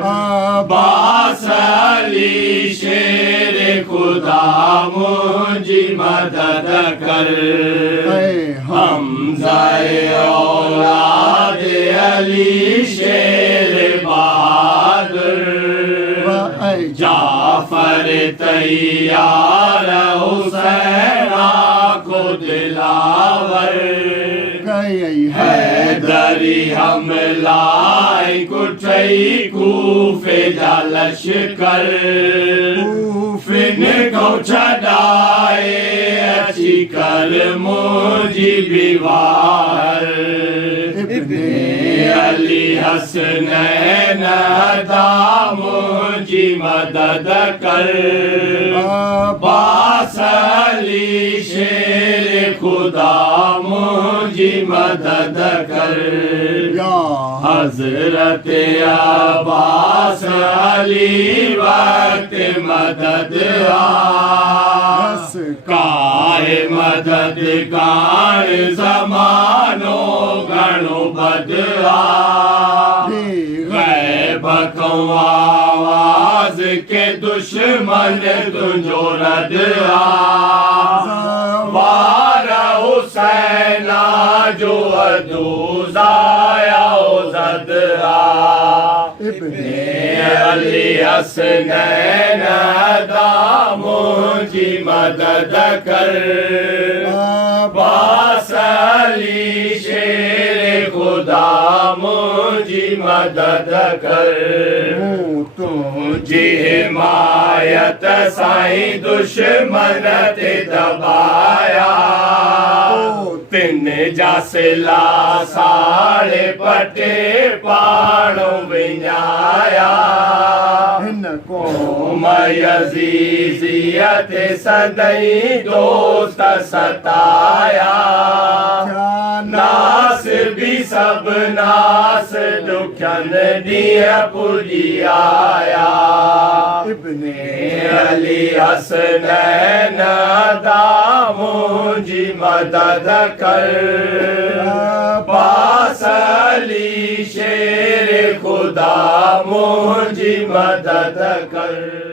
अब्बास अली शेर खुदा मुझी मदद कर हमजा औलाद अली शेर बहादुर जाफर तैयार हुसैना को दिलावर हैदरी हमलाई कुठई कूफे जा लश्कर कूफिन को छड़ाए अच्छी कर मुझी बीवार अली हसनैन अदा मुझी मदद कर अब्बास अली शेर खुदा मुझी मदद कर हजरत अब्बास अली वक्त मदद आस काहे मदद कार जमानो गणो बदआ आवाज के दुश्मन तुझो रद वारा हुसैना जो अदूजाया जद अली हसनैन अदा मुझी मदद कर अब्बास अली शेर खुदा मुझी मदद कर तुझी हिमायत साईं दुश्मन ते दबाया तिन जा सिला साड़े पटे पाणो विञाया हिन क़ौम यज़ीज़ियत सदई दोस्त सताया नास भी सब नास दुखन ॾींहं पुॼी आया इब्ने अली हसनैन अदा मुझी मदद कर अब्बास अली शेर खुदा मुझी मदद कर।